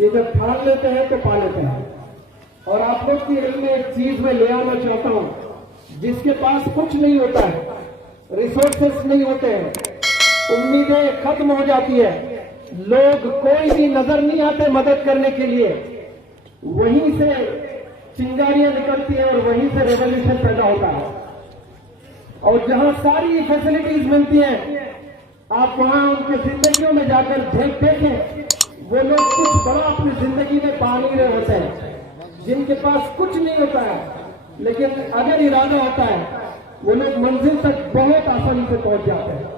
ये जब ठान लेते हैं तो पा लेते हैं। और आप लोग की इल्म में एक चीज में ले आना चाहता हूं, जिसके पास कुछ नहीं होता है, रिसोर्सेस नहीं होते हैं, उम्मीदें खत्म हो जाती है, लोग कोई भी नजर नहीं आते मदद करने के लिए, वहीं से चिंगारियां निकलती हैं और वहीं से रेवोल्यूशन पैदा होता है। और जहां सारी फैसिलिटीज मिलती हैं, आप वहां उनकी जिंदगियों में जाकर देखें, वो लोग कुछ बड़ा अपनी जिंदगी में पा नहीं रहे होते हैं। जिनके पास कुछ नहीं होता है, लेकिन अगर इरादा होता है, वो लोग मंजिल तक बहुत आसानी से पहुंच जाते हैं।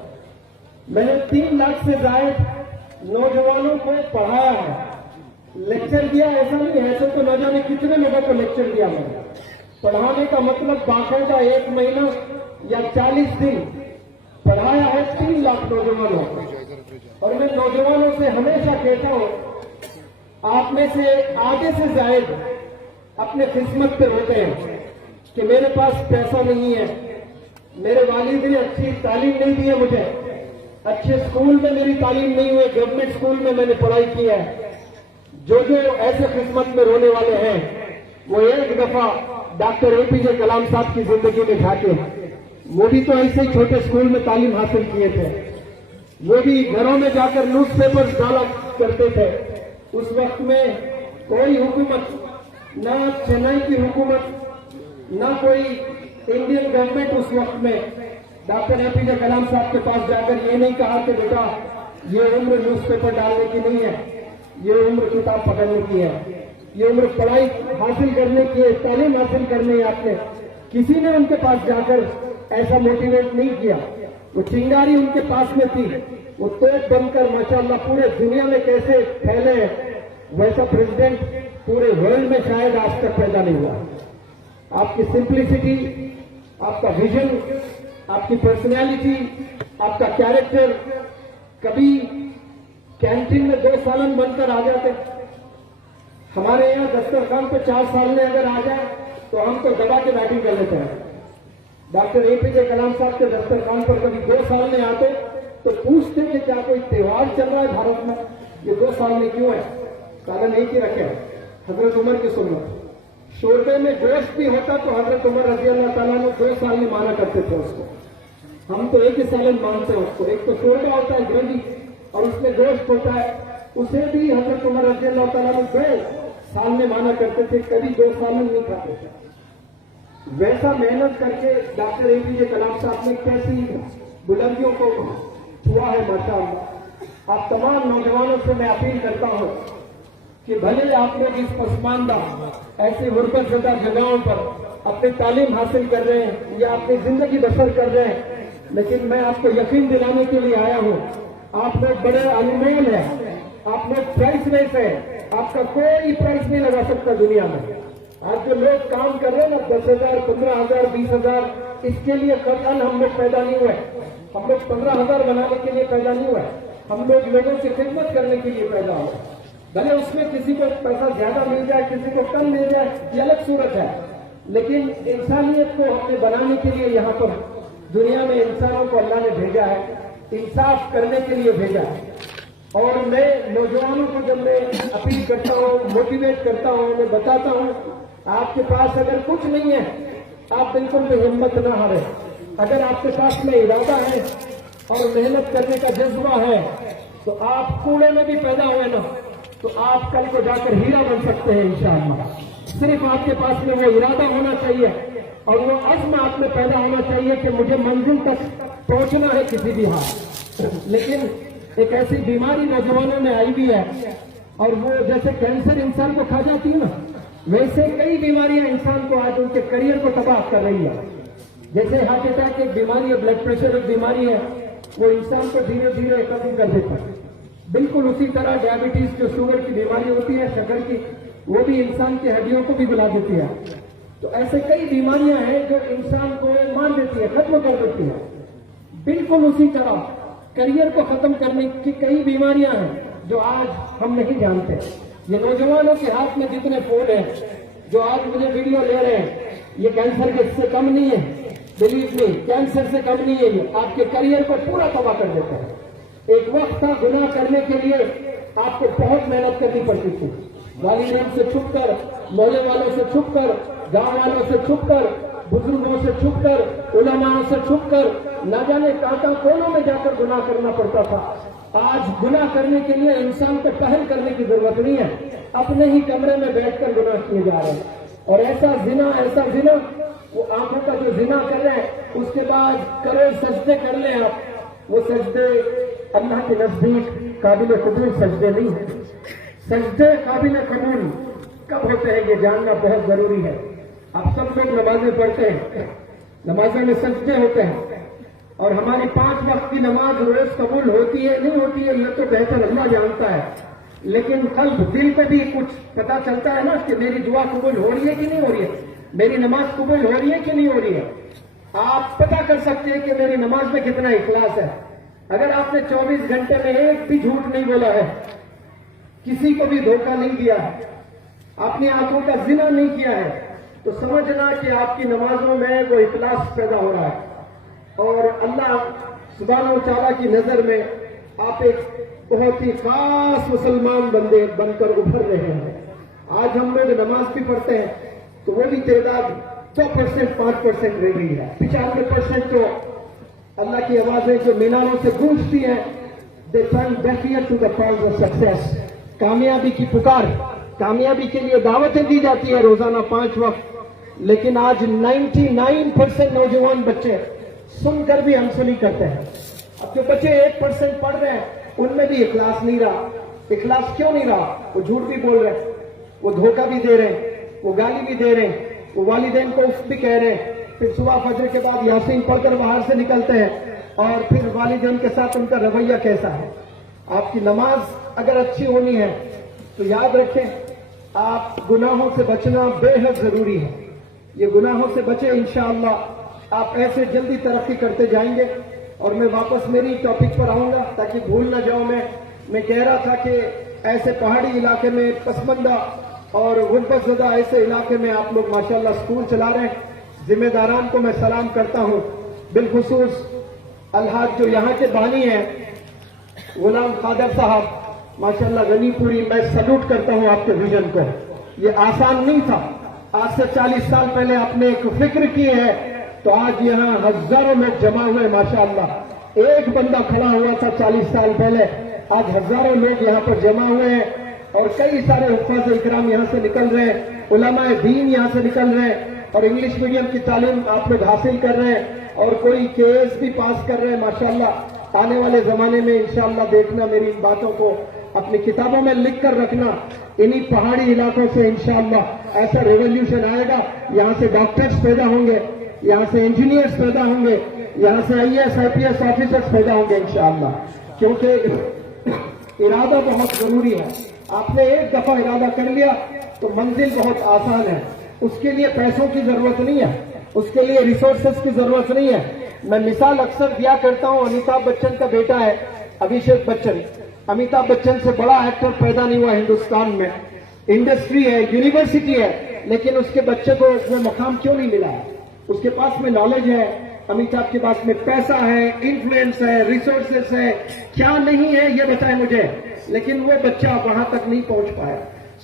मैंने 3 लाख से ज्यादा नौजवानों को पढ़ाया है, लेक्चर दिया, ऐसा नहीं है, ऐसे तो न जाने कितने लोगों को लेक्चर दिया मैंने। पढ़ाने का मतलब बाकायदा 1 महीना या 40 दिन पढ़ाया है 3 लाख नौजवानों को। और मैं नौजवानों से हमेशा कहता हूं, आप में से आधे से ज्यादा अपने किस्मत पे होते हैं कि मेरे पास पैसा नहीं है, मेरे वालिद ने अच्छी तालीम नहीं दी है, मुझे अच्छे स्कूल में मेरी तालीम नहीं हुई, गवर्नमेंट स्कूल में मैंने पढ़ाई की है। जो ऐसे किस्मत में रोने वाले हैं, वो एक दफा डॉक्टर एपीजे कलाम साहब की जिंदगी में झांके। वो भी तो ऐसे ही छोटे स्कूल में तालीम हासिल किए थे, वो भी घरों में जाकर न्यूज़पेपर्स डाला करते थे। उस वक्त में कोई हुकूमत, ना चेन्नई की हुकूमत, ना कोई इंडियन गवर्नमेंट उस वक्त में डॉक्टर एपीजे कलाम साहब के पास जाकर ये नहीं कहा कि बेटा ये उम्र न्यूज़पेपर डालने की नहीं है, ये उम्र किताब पकड़ने की है, ये उम्र पढ़ाई हासिल करने की है, तालीम हासिल करनी है आपने। किसी ने उनके पास जाकर ऐसा मोटिवेट नहीं किया। वो चिंगारी उनके पास में थी, वो तोप बनकर माशाअल्लाह पूरे दुनिया में कैसे फैले, वैसा प्रेसिडेंट पूरे वर्ल्ड में शायद आज तक पैदा नहीं हुआ। आपकी सिंप्लिसिटी, आपका विजन, आपकी पर्सनैलिटी, आपका कैरेक्टर, कभी कैंटीन में 2 सालन बनकर आ जाते। हमारे यहाँ दस्तरखान पे 4 साल में अगर आ जाए तो हम तो दबा के बैटिंग कर लेते हैं। डॉक्टर एपीजे कलाम साहब के दस्तरखान पर कभी 2 साल में आते तो पूछते कि क्या कोई त्योहार चल रहा है भारत में, ये 2 साल में क्यों है? कारण एक ही रखे, हजरत उमर की सुन्नत। शोरबे में गोश्त भी होता तो हजरत उमर रजी अल्लाह तआला ने 2 साल में माना करते थे उसको। हम तो एक ही सालन मानते हैं उसको। एक तो शोरबा होता है ग्रेवी और उसमें गोश्त होता है, उसे भी हजरत उमर रजी अल्लाह तआला ने 2 साल में माना करते थे, कभी 2 साल में नहीं खाते थे। वैसा मेहनत करके डॉक्टर एपीजे कलाम साहब ने कैसी बुलंदियों को छुआ है माशाअल्लाह। आप तमाम नौजवानों से मैं अपील करता हूं कि भले आप लोग इस पसमानदा ऐसी गुर्बत ज़दा जगहों पर अपनी तालीम हासिल कर रहे हैं या अपनी जिंदगी बसर कर रहे हैं, लेकिन मैं आपको यकीन दिलाने के लिए आया हूं, आप लोग बड़े अनमोल हैं, आप लोग प्राइसलेस है, आपका कोई प्राइस नहीं लगा सकता दुनिया में। आज जो लोग काम कर रहे हैं ना 10,000, 15,000, 20,000, इसके लिए कतन हम लोग पैदा नहीं हुए। हम लोग 15,000 बनाने के लिए पैदा नहीं हुए, हम लोग लोगों की खिदमत करने के लिए पैदा हुए। भले उसमें किसी को पैसा ज्यादा मिल जाए, किसी को कम मिल जाए, ये अलग सूरत है, लेकिन इंसानियत को हमने बनाने के लिए यहाँ पर दुनिया में इंसानों को अल्लाह ने भेजा है, इंसाफ करने के लिए भेजा है। और मैं नौजवानों को जब मैं अपील करता हूँ, मोटिवेट करता हूँ, मैं बताता हूँ, आपके पास अगर कुछ नहीं है, आप बिल्कुल भी हिम्मत ना हारे। अगर आपके पास में इरादा है और मेहनत करने का जज्बा है, तो आप कूड़े में भी पैदा हुए ना, तो आप कल को जाकर हीरा बन सकते हैं इंशाअल्लाह। सिर्फ आपके पास में वो इरादा होना चाहिए और वो अज़्म आप में पैदा होना चाहिए कि मुझे मंजिल तक पहुंचना है किसी भी हाल। लेकिन एक ऐसी बीमारी नौजवानों में आई भी है, और वो जैसे कैंसर इंसान को खा जाती है ना, वैसे कई बीमारियां इंसान को आज उनके करियर को तबाह कर रही है। जैसे हार्ट अटैक एक बीमारी है, ब्लड प्रेशर एक बीमारी है, वो इंसान को धीरे धीरे खत्म कर देता है। बिल्कुल उसी तरह डायबिटीज जो शुगर की बीमारी होती है, शक्कर की, वो भी इंसान की हड्डियों को भी बुला देती है। तो ऐसे कई बीमारियां हैं जो इंसान को मार देती है, खत्म कर देती है। बिल्कुल उसी तरह करियर को खत्म करने की कई बीमारियां हैं जो आज हम नहीं जानते। ये नौजवानों के हाथ में जितने फोन हैं, जो आज मुझे वीडियो ले रहे हैं, ये कैंसर के से कम नहीं है। बिलीव मी, कैंसर से कम नहीं है। ये आपके करियर को पूरा तबाह कर देता है। एक वक्त था गुनाह करने के लिए आपको बहुत मेहनत करनी पड़ती थी। वालिदैन से छुपकर, मोहल्ले वालों से छुपकर, गांव वालों से छुपकर, बुजुर्गों से छुपकर, उलमाओं से छुपकर, न जाने कहां कोनों में जाकर गुनाह करना पड़ता था। आज गुनाह करने के लिए इंसान को पहल करने की जरूरत नहीं है, अपने ही कमरे में बैठकर गुनाह किए जा रहे हैं। और ऐसा जिना, वो आंखों का जो जिना कर रहे हैं, उसके बाद करोड़ सजदे कर ले आप, वो सजदे अल्लाह के नजदीक काबिल कबूल सजदे नहीं है। सजदे काबिल कबूल कब होते हैं ये जानना बहुत जरूरी है। आप सब लोग नमाजें पढ़ते हैं, नमाजों में सजदे होते हैं, और हमारी 5 वक्त की नमाज रोज कबूल होती है नहीं होती है, ये तो बेहतर अल्लाह जानता है। लेकिन कल्ब, दिल पे भी कुछ पता चलता है ना कि मेरी दुआ कबूल हो रही है कि नहीं हो रही है, मेरी नमाज कबूल हो रही है कि नहीं हो रही है। आप पता कर सकते हैं कि मेरी नमाज में कितना इखलास है। अगर आपने 24 घंटे में एक भी झूठ नहीं बोला है, किसी को भी धोखा नहीं दिया है, अपनी आंखों का जिना नहीं किया है, तो समझना कि आपकी नमाजों में वो इखलास पैदा हो रहा है। और अल्लाह सुब्हानहू तआला की नजर में आप एक बहुत ही खास मुसलमान बंदे बनकर उभर रहे हैं। आज हम लोग नमाज भी पढ़ते हैं तो वो भी तादाद 100%, 5% रह गई है। 95% तो अल्लाह की आवाजें जो मीनारों से गूंजती हैं, they turn back here to the call of success. कामयाबी की पुकार, कामयाबी के लिए दावतें दी जाती है रोजाना 5 वक्त, लेकिन आज 99% नौजवान बच्चे सुनकर भी अनसुनी करते हैं। अब जो बच्चे 1% पढ़ रहे हैं उनमें भी इखलास नहीं रहा। इखलास क्यों नहीं रहा? वो झूठ भी बोल रहे हैं, वो धोखा भी दे रहे हैं, वो गाली भी दे रहे हैं, वो वालिदैन को उफ भी कह रहे हैं, फिर सुबह फजर के बाद यासीन पढ़कर बाहर से निकलते हैं, और फिर वालिदैन के साथ उनका रवैया कैसा है। आपकी नमाज अगर अच्छी होनी है तो याद रखें, आप गुनाहों से बचना बेहद जरूरी है। ये गुनाहों से बचे, इंशाअल्लाह आप ऐसे जल्दी तरक्की करते जाएंगे। और मैं वापस मेरी टॉपिक पर आऊंगा ताकि भूल ना जाऊं। मैं कह रहा था कि ऐसे पहाड़ी इलाके में, पसमंदा और गुर्बतज़दा ऐसे इलाके में आप लोग माशाल्लाह स्कूल चला रहे हैं। जिम्मेदारान को मैं सलाम करता हूं, बिलखुसूस अलहाज जो यहाँ के बानी हैं, गुलाम कादर साहब, माशाल्लाह गनीपुरी, मैं सल्यूट करता हूं आपके विजन को। ये आसान नहीं था। आज से 40 साल पहले आपने एक फिक्र की है, तो आज यहाँ हजारों लोग जमा हुए माशाअल्लाह। एक बंदा खड़ा हुआ था 40 साल पहले, आज हजारों लोग यहाँ पर जमा हुए हैं, और कई सारे हुफ़ाज़ इकराम यहाँ से निकल रहे हैं, उलमाए दीन यहाँ से निकल रहे हैं, और इंग्लिश मीडियम की तालीम आप लोग हासिल कर रहे हैं, और कोई केस भी पास कर रहे हैं माशाअल्लाह। आने वाले जमाने में इंशाअल्लाह देखना, मेरी इन बातों को अपनी किताबों में लिख कर रखना। इन्हीं पहाड़ी इलाकों से इंशाअल्लाह ऐसा रेवोल्यूशन आएगा, यहाँ से डॉक्टर्स पैदा होंगे, यहाँ से इंजीनियर्स पैदा होंगे, यहाँ से IAS IPS ऑफिसर्स पैदा होंगे इंशाअल्लाह। क्योंकि इरादा बहुत जरूरी है। आपने एक दफा इरादा कर लिया तो मंजिल बहुत आसान है। उसके लिए पैसों की जरूरत नहीं है, उसके लिए रिसोर्सेस की जरूरत नहीं है। मैं मिसाल अक्सर दिया करता हूं, अमिताभ बच्चन का बेटा है अभिषेक बच्चन। अमिताभ बच्चन से बड़ा एक्टर पैदा नहीं हुआ हिंदुस्तान में। इंडस्ट्री है, यूनिवर्सिटी है, लेकिन उसके बच्चे को वो मकाम क्यों नहीं मिला है? उसके पास में नॉलेज है, अमिताभ के पास में पैसा है, इन्फ्लुएंस है, रिसोर्सेस है, क्या नहीं है ये बताए मुझे, लेकिन वो बच्चा वहां तक नहीं पहुंच पाया।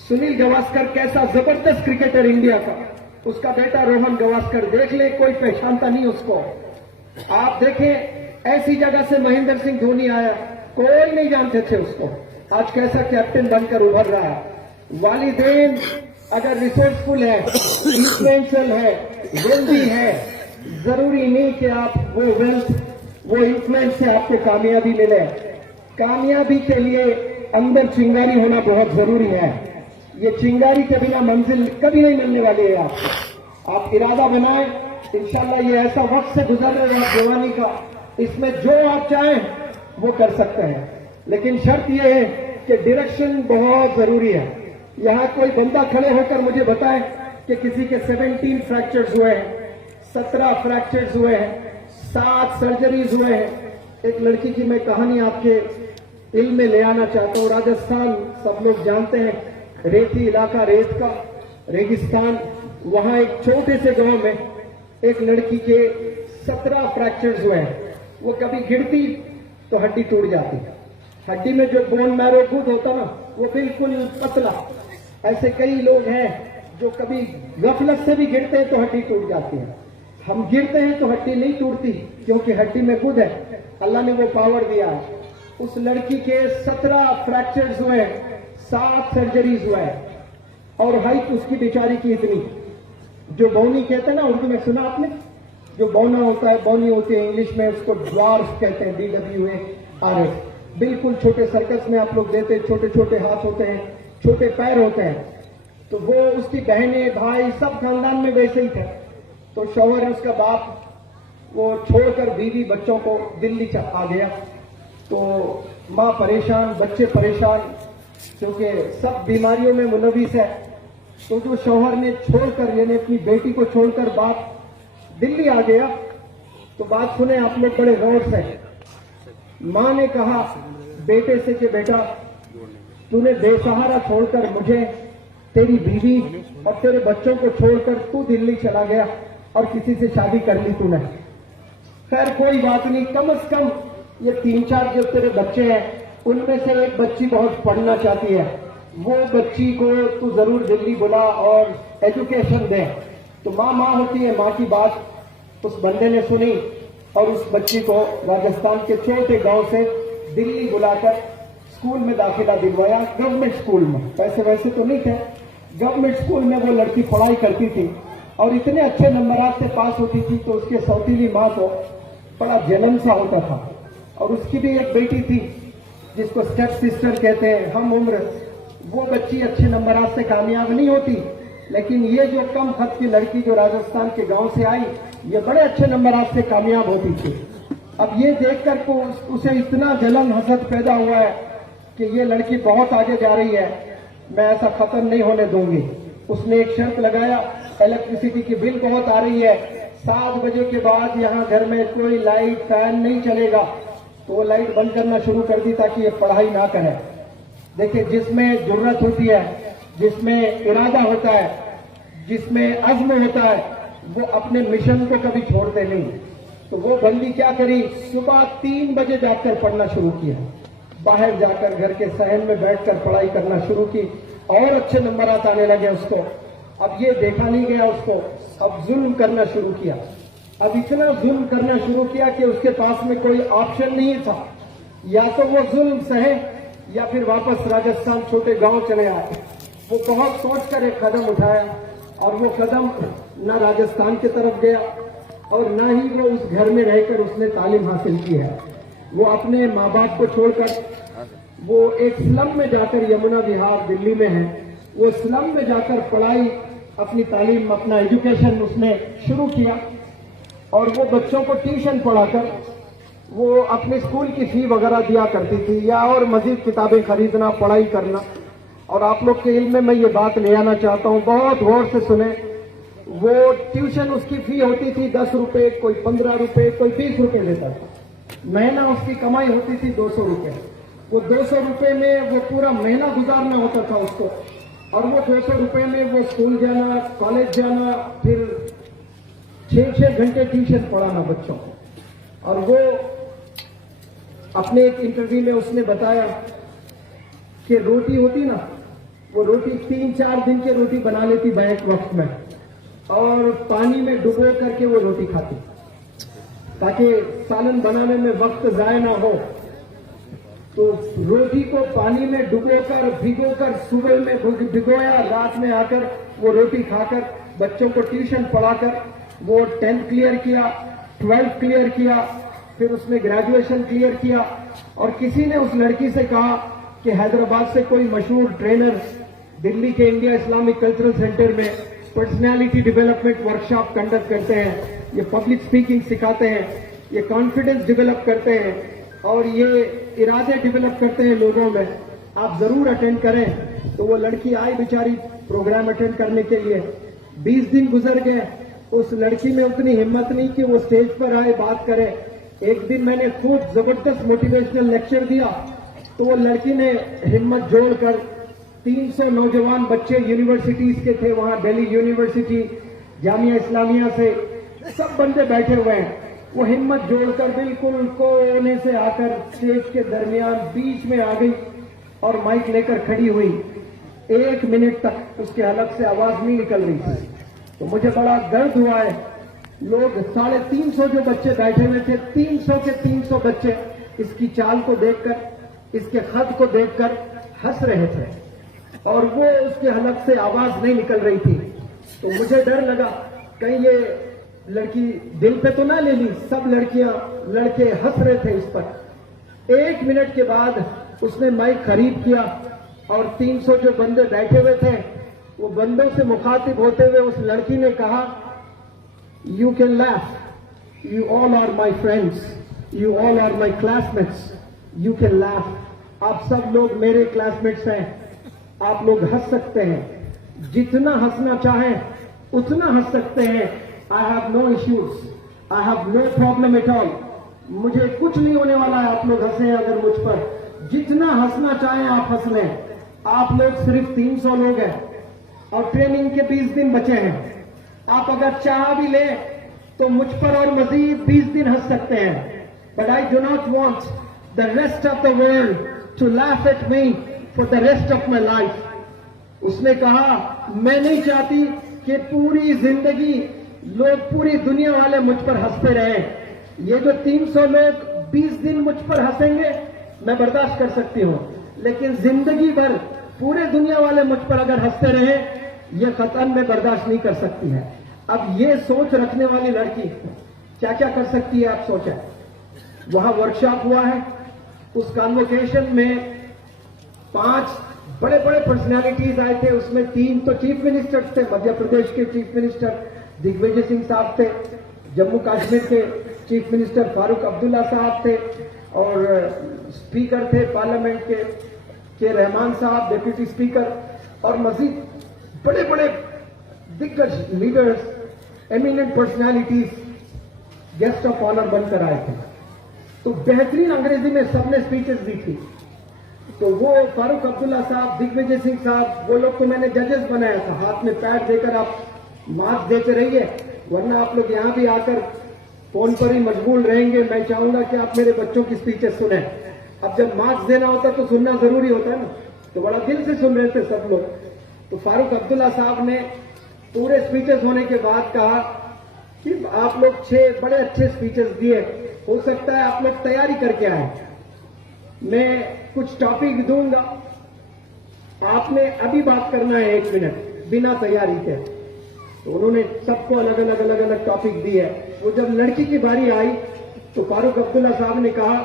सुनील गावस्कर कैसा जबरदस्त क्रिकेटर इंडिया का, उसका बेटा रोहन गावस्कर देख ले, कोई पहचानता नहीं उसको। आप देखें ऐसी जगह से महेंद्र सिंह धोनी आया, कोई नहीं जानते थे उसको, आज कैसा कैप्टन बनकर उभर रहा है। वालिदैन अगर रिसोर्सफुल है, इन्फ्लुएंशियल है, वेल्दी है, जरूरी नहीं कि आप वो वेल्थ, वो इन्फ्लुएंस से आपको कामयाबी मिले। कामयाबी के लिए अंदर चिंगारी होना बहुत जरूरी है। ये चिंगारी के बिना मंजिल कभी नहीं मिलने वाली है आपको। आप इरादा बनाएं, इंशाल्लाह ये ऐसा वक्त से गुजर रहे हैं जवानी का, इसमें जो आप चाहें वो कर सकते हैं। लेकिन शर्त यह है कि डायरेक्शन बहुत जरूरी है। यहां कोई बंदा खड़े होकर मुझे बताए कि किसी के 17 फ्रैक्चर्स हुए हैं, 17 फ्रैक्चर्स हुए हैं, 7 सर्जरीज हुए हैं। एक लड़की की मैं कहानी आपके इल्म में ले आना चाहता हूं। राजस्थान सब लोग जानते हैं, रेती इलाका, रेत का रेगिस्तान, वहां एक छोटे से गांव में एक लड़की के 17 फ्रैक्चर्स हुए हैं। वो कभी गिरती तो हड्डी टूट जाती, हड्डी में जो बोन मैरो गुड होता ना वो बिल्कुल पतला। ऐसे कई लोग हैं जो कभी गफलत से भी गिरते हैं तो हड्डी टूट जाती है। हम गिरते हैं तो हड्डी नहीं टूटती क्योंकि हड्डी में गुद है, अल्लाह ने वो पावर दिया है। उस लड़की के 17 फ्रैक्चर्स हुए, 7 सर्जरीज हुए और हाइट उसकी बेचारी की इतनी, जो बौनी कहते हैं ना उर्दू में सुना आपने, जो बौना होता है, बौनी होती है इंग्लिश में, उसको ड्वार्फ कहते हैं, DWARF। बिल्कुल छोटे सर्कस में आप लोग देते, छोटे छोटे हाथ होते हैं, छोटे पैर होते हैं। तो वो उसकी बहनें भाई सब खानदान में वैसे ही थे। तो शौहर है उसका बाप, वो छोड़कर बीवी बच्चों को दिल्ली आ गया। तो माँ परेशान, बच्चे परेशान, क्योंकि सब बीमारियों में मुलविस है। तो जो शौहर ने छोड़कर, यानी अपनी बेटी को छोड़कर बाप दिल्ली आ गया, तो बात सुने आप लोग बड़े गौर से। माँ ने कहा बेटे से कि बेटा तूने बेसहारा छोड़कर मुझे, तेरी बीवी और तेरे बच्चों को छोड़कर तू दिल्ली चला गया और किसी से शादी कर ली तूने। खैर कोई बात नहीं, कम से कम ये 3-4 जो तेरे बच्चे हैं उनमें से एक बच्ची बहुत पढ़ना चाहती है, वो बच्ची को तू जरूर दिल्ली बुला और एजुकेशन दे। तो माँ होती है, माँ की बात उस बंदे ने सुनी और उस बच्ची को राजस्थान के छोटे गांव से दिल्ली बुलाकर स्कूल में दाखिला दिलवाया, गवर्नमेंट स्कूल में। पैसे वैसे तो नहीं थे, गवर्नमेंट स्कूल में वो लड़की पढ़ाई करती थी और इतने अच्छे नंबरात से पास होती थी। तो उसके सौतीली माँ को बड़ा जलन सा होता था। और उसकी भी एक बेटी थी जिसको स्टेप सिस्टर कहते हैं, हम उम्र। वो बच्ची अच्छे नंबरात से कामयाब नहीं होती, लेकिन ये जो कम खत की लड़की जो राजस्थान के गांव से आई, ये बड़े अच्छे नंबरात से कामयाब होती थी। अब ये देखकर तो उसे इतना जलन हसद पैदा हुआ है कि ये लड़की बहुत आगे जा रही है, मैं ऐसा खत्म नहीं होने दूंगी। उसने एक शर्त लगाया, इलेक्ट्रिसिटी की बिल बहुत आ रही है, 7 बजे के बाद यहाँ घर में कोई लाइट फैन नहीं चलेगा। तो वो लाइट बंद करना शुरू कर दी ताकि ये पढ़ाई ना करे। देखिए, जिसमें जुर्रत होती है, जिसमें इरादा होता है, जिसमें अज़्म होता है, वो अपने मिशन को कभी छोड़ते नहीं। तो वो बंदी क्या करी, सुबह 3 बजे जाकर पढ़ना शुरू किया, बाहर जाकर घर के सहन में बैठकर पढ़ाई करना शुरू की और अच्छे नंबर आने लगे उसको। अब ये देखा नहीं गया उसको, अब जुल्म करना शुरू किया। अब इतना जुल्म करना शुरू किया कि उसके पास में कोई ऑप्शन नहीं था, या तो वो जुल्म सहे या फिर वापस राजस्थान छोटे गांव चले आए। वो बहुत सोचकर एक कदम उठाया और वो कदम न राजस्थान की तरफ गया और न ही वो उस घर में रहकर उसने तालीम हासिल की है। वो अपने माँ बाप को छोड़कर वो एक स्लम में जाकर, यमुना विहार दिल्ली में है, वो स्लम में जाकर पढ़ाई, अपनी तालीम, अपना एजुकेशन उसने शुरू किया। और वो बच्चों को ट्यूशन पढ़ाकर वो अपने स्कूल की फी वगैरह दिया करती थी, या और मजीद किताबें खरीदना, पढ़ाई करना। और आप लोग के इल्म में मैं ये बात ले आना चाहता हूँ, बहुत गौर से सुने। वो ट्यूशन उसकी फी होती थी 10 रुपए, कोई 15 रुपए, कोई 20 रुपए लेता था। महीना उसकी कमाई होती थी 200 रुपए। वो 200 रुपए में वो पूरा महीना गुजारना होता था उसको। और वो 200 रुपए में वो स्कूल जाना, कॉलेज जाना, फिर 6-6 घंटे ट्यूशन पढ़ाना बच्चों को। और वो अपने एक इंटरव्यू में उसने बताया कि रोटी होती ना, वो रोटी 3-4 दिन की रोटी बना लेती बैक वक्त में, और पानी में डुबो करके वो रोटी खाती ताकि सालन बनाने में वक्त जाया ना हो। तो रोटी को पानी में डुबोकर, भिगोकर, सुबह में भिगोया, रात में आकर वो रोटी खाकर बच्चों को ट्यूशन पढ़ाकर वो 10th क्लियर किया, 12th क्लियर किया, फिर उसने ग्रेजुएशन क्लियर किया। और किसी ने उस लड़की से कहा कि हैदराबाद से कोई मशहूर ट्रेनर दिल्ली के इंडिया इस्लामिक कल्चरल सेंटर में पर्सनालिटी डेवलपमेंट वर्कशॉप कंडक्ट करते हैं, ये पब्लिक स्पीकिंग सिखाते हैं, ये कॉन्फिडेंस डेवलप करते हैं और ये इरादे डेवलप करते हैं लोगों में, आप जरूर अटेंड करें। तो वो लड़की आई बेचारी प्रोग्राम अटेंड करने के लिए। 20 दिन गुजर गए, उस लड़की में उतनी हिम्मत नहीं कि वो स्टेज पर आए, बात करे। एक दिन मैंने खूब जबरदस्त मोटिवेशनल लेक्चर दिया, तो वो लड़की ने हिम्मत जोड़कर 300 नौजवान बच्चे यूनिवर्सिटीज के थे वहां, दिल्ली यूनिवर्सिटी, जामिया इस्लामिया से, सब बंदे बैठे हुए हैं। वो हिम्मत जोड़कर बिल्कुल कोने से आकर स्टेज के दरमियान बीच में आ गई और माइक लेकर खड़ी हुई। 1 मिनट तक उसके हलक से आवाज नहीं निकल रही थी। तो मुझे बड़ा दर्द हुआ है। लोग 350 जो बच्चे बैठे हुए थे, 300 के 300 बच्चे इसकी चाल को देखकर, इसके खत को देखकर हंस रहे थे और वो उसके हलक से आवाज नहीं निकल रही थी। तो मुझे डर लगा कहीं ये लड़की दिल पे तो ना ले ली। सब लड़कियां लड़के हंस रहे थे इस पर। 1 मिनट के बाद उसने माइक खरीद किया और 300 जो बंदे बैठे हुए थे वो बंदों से मुखातिब होते हुए उस लड़की ने कहा, you can laugh, you all are my friends, you all are my classmates, you can laugh. आप सब लोग मेरे क्लासमेट्स हैं, आप लोग हंस सकते हैं, जितना हंसना चाहें उतना हंस सकते हैं। I have no issues, I have no problem at all. मुझे कुछ नहीं होने वाला है, आप लोग हंसे अगर मुझ पर, जितना हंसना चाहें आप हंस लें। आप लोग सिर्फ 300 लोग हैं और ट्रेनिंग के 20 दिन बचे हैं। आप अगर चाह भी ले तो मुझ पर और मजीद 20 दिन हंस सकते हैं। But I do not want the rest of the world to laugh at me for the rest of my life. उसने कहा, मैं नहीं चाहती कि पूरी जिंदगी लोग, पूरी दुनिया वाले मुझ पर हंसते रहें। ये जो 300 लोग 20 दिन मुझ पर हंसेंगे मैं बर्दाश्त कर सकती हूं, लेकिन जिंदगी भर पूरे दुनिया वाले मुझ पर अगर हंसते रहे ये कतन में बर्दाश्त नहीं कर सकती है। अब ये सोच रखने वाली लड़की क्या क्या कर सकती है आप सोचें। वहां वर्कशॉप हुआ है, उस कॉन्वोकेशन में 5 बड़े बड़े पर्सनालिटीज आए थे। उसमें 3 तो चीफ मिनिस्टर्स थे। मध्य प्रदेश के चीफ मिनिस्टर दिग्विजय सिंह साहब थे, जम्मू कश्मीर के चीफ मिनिस्टर फारूक अब्दुल्ला साहब थे और स्पीकर थे पार्लियामेंट के रहमान साहब, डिप्टी स्पीकर, और मजीद बड़े बड़े दिग्गज leaders, eminent personalities guest of honour बनकर आए थे। तो बेहतरीन अंग्रेजी में सबने स्पीचेस दी थी। तो वो फारूक अब्दुल्ला साहब, दिग्विजय सिंह साहब, वो लोग को मैंने जजेस बनाया था। हाथ में पैड देकर आप मार्क्स देते रहिए, वरना आप लोग यहां भी आकर फोन पर ही मशगूल रहेंगे। मैं चाहूंगा कि आप मेरे बच्चों की स्पीचेस सुने। अब जब मार्क्स देना होता तो सुनना जरूरी होता है ना, तो बड़ा दिल से सुन रहे थे सब लोग। तो फारूक अब्दुल्ला साहब ने पूरे स्पीचेस होने के बाद कहा कि आप लोग 6 बड़े अच्छे स्पीचेस दिए, हो सकता है आप लोग तैयारी करके आए। मैं कुछ टॉपिक दूंगा, आपने अभी बात करना है 1 मिनट बिना तैयारी के। तो उन्होंने सबको अलग अलग टॉपिक दिए। वो जब लड़की की बारी आई तो फारूक अब्दुल्ला साहब ने कहा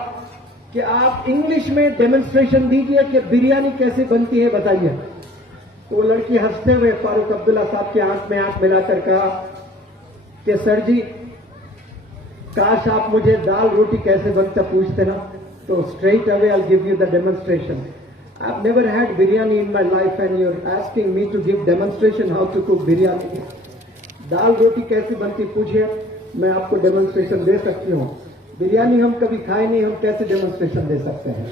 कि आप इंग्लिश में डेमोन्स्ट्रेशन दीजिए कि बिरयानी कैसे बनती है, बताइए। तो वो लड़की हंसते हुए फारूक अब्दुल्ला साहब के आंख में आंख मिलाकर कहा कि सर जी, काश आप मुझे दाल रोटी कैसे बनता पूछते ना, तो straight away I give you the demonstration. I have never had biryani in my life and you are asking me to give demonstration how to cook biryani. दाल रोटी कैसे बनती पूछिए, मैं आपको डेमोन्स्ट्रेशन दे सकती हूँ। बिरयानी हम कभी खाए नहीं, हम कैसे डेमोन्स्ट्रेशन दे सकते हैं।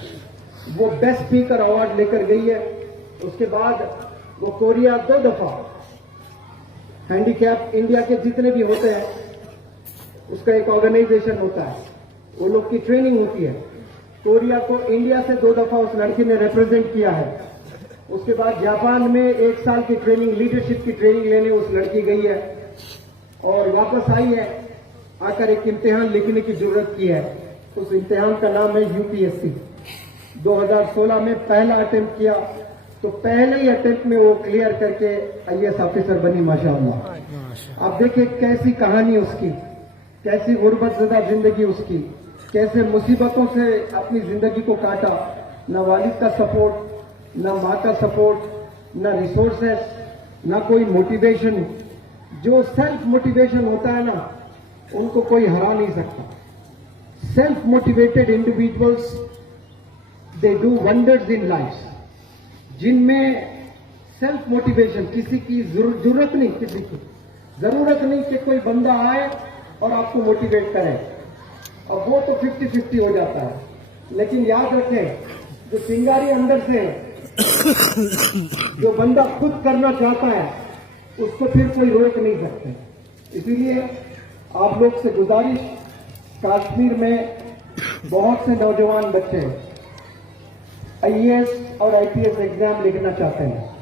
वो बेस्ट स्पीकर अवार्ड लेकर गई है। उसके बाद वो कोरिया 2 दफा, हैंडीकैप इंडिया के जितने भी होते हैं उसका एक ऑर्गेनाइजेशन होता है, वो लोग की ट्रेनिंग होती है। कोरिया को इंडिया से 2 दफा उस लड़की ने रिप्रेजेंट किया है। उसके बाद जापान में 1 साल की ट्रेनिंग, लीडरशिप की ट्रेनिंग लेने उस लड़की गई है और वापस आई है, आकर एक इम्तिहान लिखने की जरूरत की है। उस इम्तिहान का नाम है यूपीएससी। 2016 में पहला अटेम्प्ट किया, तो पहले ही अटेम्प्ट में वो क्लियर करके आईएएस ऑफिसर बनी, माशाअल्लाह। आप देखिए कैसी कहानी उसकी, कैसी गुर्बतज़दा जिंदगी उसकी, कैसे मुसीबतों से अपनी जिंदगी को काटा। न वालिद का सपोर्ट, न माँ का सपोर्ट, न रिसोर्सेस, न कोई मोटिवेशन। जो सेल्फ मोटिवेशन होता है ना, उनको कोई हरा नहीं सकता। Self motivated individuals they do wonders in life. जिनमें सेल्फ मोटिवेशन, किसी की जरूरत नहीं, किसी की जरूरत नहीं कि कोई बंदा आए और आपको मोटिवेट करे, और वो तो 50-50 हो जाता है। लेकिन याद रखें, जो चिंगारी अंदर से है, जो बंदा खुद करना चाहता है, उसको फिर कोई रोक नहीं सकते। इसीलिए आप लोग से गुजारिश, कश्मीर में बहुत से नौजवान बच्चे आईएएस और आईपीएस एग्जाम लिखना चाहते हैं।